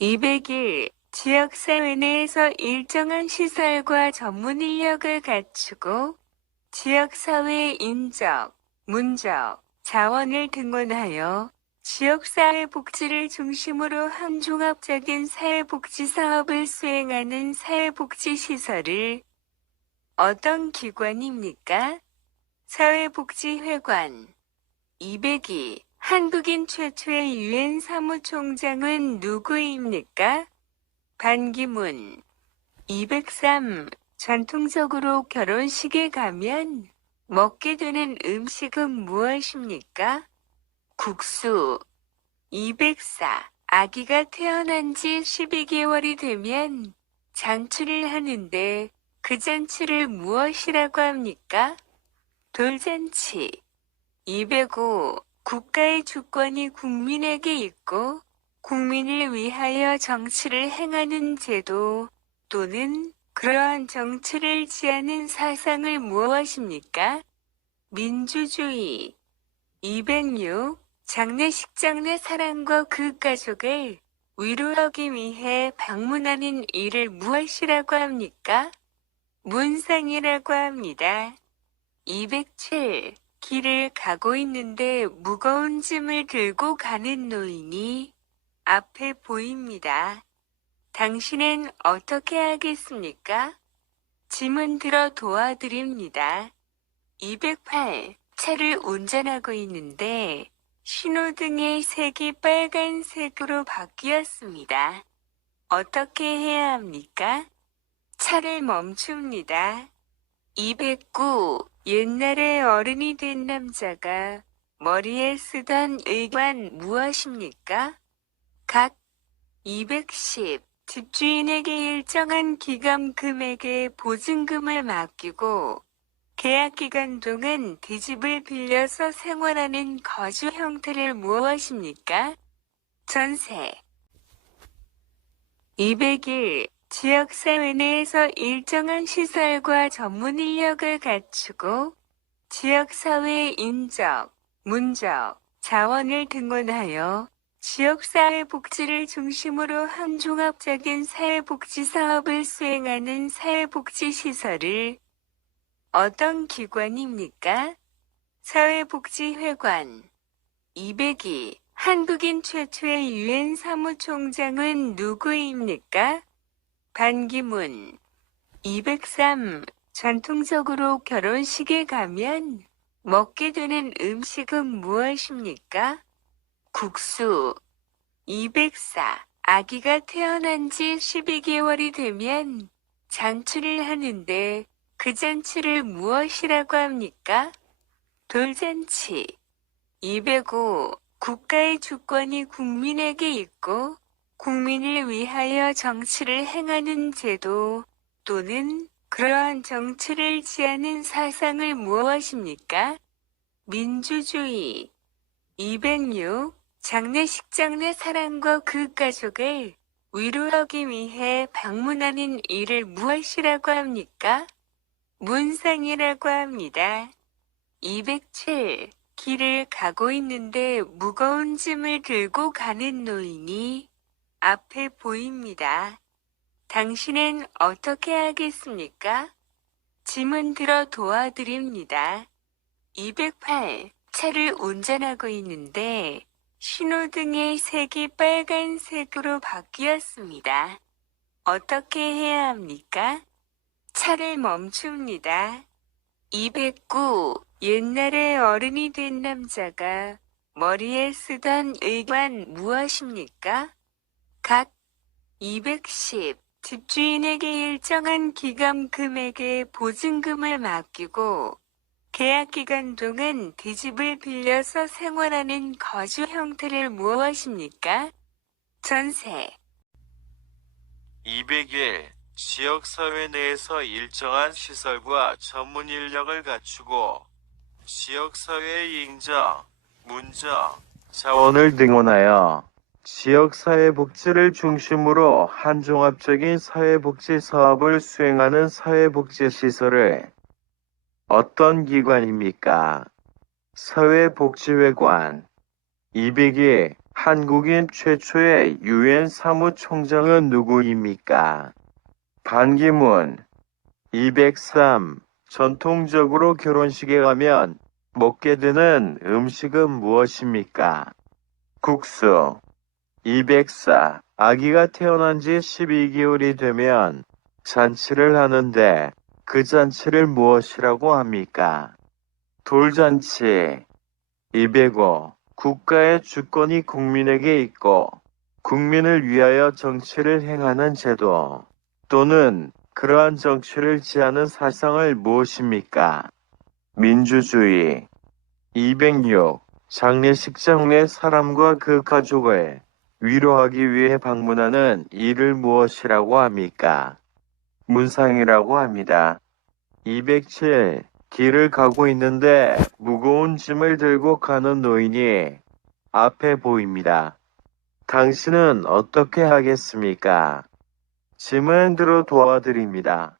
200일 지역사회 내에서 일정한 시설과 전문 인력을 갖추고 지역사회의 인적, 문적, 자원을 등원하여 지역사회복지를 중심으로 한 종합적인 사회복지 사업을 수행하는 사회복지시설을 어떤 기관입니까? 사회복지회관. 202. 한국인 최초의 유엔 사무총장은 누구입니까? 반기문. 203. 전통적으로 결혼식에 가면 먹게 되는 음식은 무엇입니까? 국수. 204. 아기가 태어난 지 12개월이 되면 잔치를 하는데 그 잔치를 무엇이라고 합니까? 돌잔치. 205. 국가의 주권이 국민에게 있고 국민을 위하여 정치를 행하는 제도 또는 그러한 정치를 지하는 사상을 무엇입니까? 민주주의. 206. 장례식장 내 사람과 그 가족을 위로하기 위해 방문하는 일을 무엇이라고 합니까? 문상이라고 합니다. 207. 길을 가고 있는데 무거운 짐을 들고 가는 노인이 앞에 보입니다. 당신은 어떻게 하겠습니까? 짐은 들어 도와드립니다. 208. 차를 운전하고 있는데 신호등의 색이 빨간색으로 바뀌었습니다. 어떻게 해야 합니까? 차를 멈춥니다. 209. 옛날에 어른이 된 남자가 머리에 쓰던 의관 무엇입니까? 각. 210. 집주인에게 일정한 기간 금액의 보증금을 맡기고 계약 기간 동안 그 집을 빌려서 생활하는 거주 형태를 무엇입니까? 전세. 201. 지역사회 내에서 일정한 시설과 전문 인력을 갖추고 지역사회의 인적, 문적, 자원을 등원하여 지역사회복지를 중심으로 한 종합적인 사회복지 사업을 수행하는 사회복지시설을 어떤 기관입니까? 사회복지회관. 202. 한국인 최초의 유엔 사무총장은 누구입니까? 반기문. 203. 전통적으로 결혼식에 가면 먹게 되는 음식은 무엇입니까? 국수. 204. 아기가 태어난 지 12개월이 되면 잔치를 하는데 그 잔치를 무엇이라고 합니까? 돌잔치. 205. 국가의 주권이 국민에게 있고 국민을 위하여 정치를 행하는 제도 또는 그러한 정치를 지하는 사상을 무엇입니까? 민주주의. 206. 장례식장 내 사람과 그 가족을 위로하기 위해 방문하는 일을 무엇이라고 합니까? 문상이라고 합니다. 207. 길을 가고 있는데 무거운 짐을 들고 가는 노인이 앞에 보입니다. 당신은 어떻게 하겠습니까? 짐은 들어 도와드립니다. 208. 차를 운전하고 있는데 신호등의 색이 빨간색으로 바뀌었습니다. 어떻게 해야 합니까? 차를 멈춥니다. 209. 옛날에 어른이 된 남자가 머리에 쓰던 의관 무엇입니까? 각. 210. 집주인에게 일정한 기간 금액의 보증금을 맡기고 계약 기간 동안 그 집을 빌려서 생활하는 거주 형태를 무엇입니까? 전세. 201. 지역사회 내에서 일정한 시설과 전문 인력을 갖추고 지역사회의 인적, 문적, 자원을 등원하여 지역사회복지를 중심으로 한 종합적인 사회복지 사업을 수행하는 사회복지시설을 어떤 기관입니까? 사회복지회관. 202. 한국인 최초의 유엔 사무총장은 누구입니까? 반기문. 203. 전통적으로 결혼식에 가면 먹게 되는 음식은 무엇입니까? 국수. 204. 아기가 태어난 지 12개월이 되면 잔치를 하는데 그 잔치를 무엇이라고 합니까? 돌잔치. 205. 국가의 주권이 국민에게 있고 국민을 위하여 정치를 행하는 제도 또는 그러한 정치를 지하는 사상을 무엇입니까? 민주주의. 206. 장례식장 내 사람과 그 가족을 위로하기 위해 방문하는 이를 무엇이라고 합니까? 문상이라고 합니다. 207. 길을 가고 있는데 무거운 짐을 들고 가는 노인이 앞에 보입니다. 당신은 어떻게 하겠습니까? 짐은 들어 도와드립니다.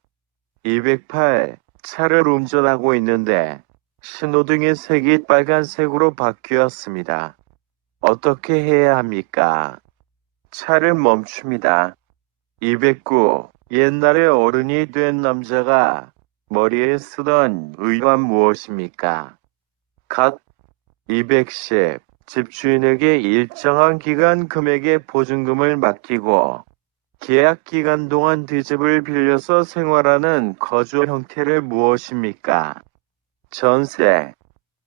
208. 차를 운전하고 있는데 신호등의 색이 빨간색으로 바뀌었습니다. 어떻게 해야 합니까? 차를 멈춥니다. 209. 옛날에 어른이 된 남자가 머리에 쓰던 의관 무엇입니까? 갓. 210. 집주인에게 일정한 기간 금액의 보증금을 맡기고 계약 기간 동안 그 집을 빌려서 생활하는 거주 형태를 무엇입니까? 전세.